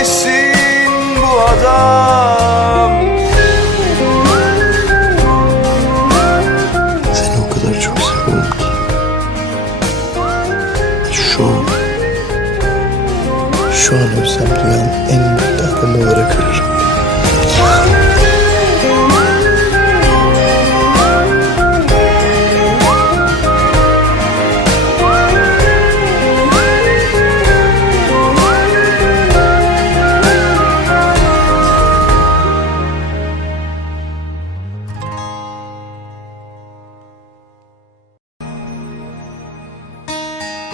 Ödesin bu adam Seni o kadar çok seviyorum ki. Şu an, şu an ölsem dünyanın en mutlu adamı olarak ölürüm.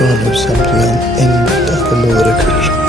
şu an ölsem dünyanın en mutlu adamı olarak ölürüm.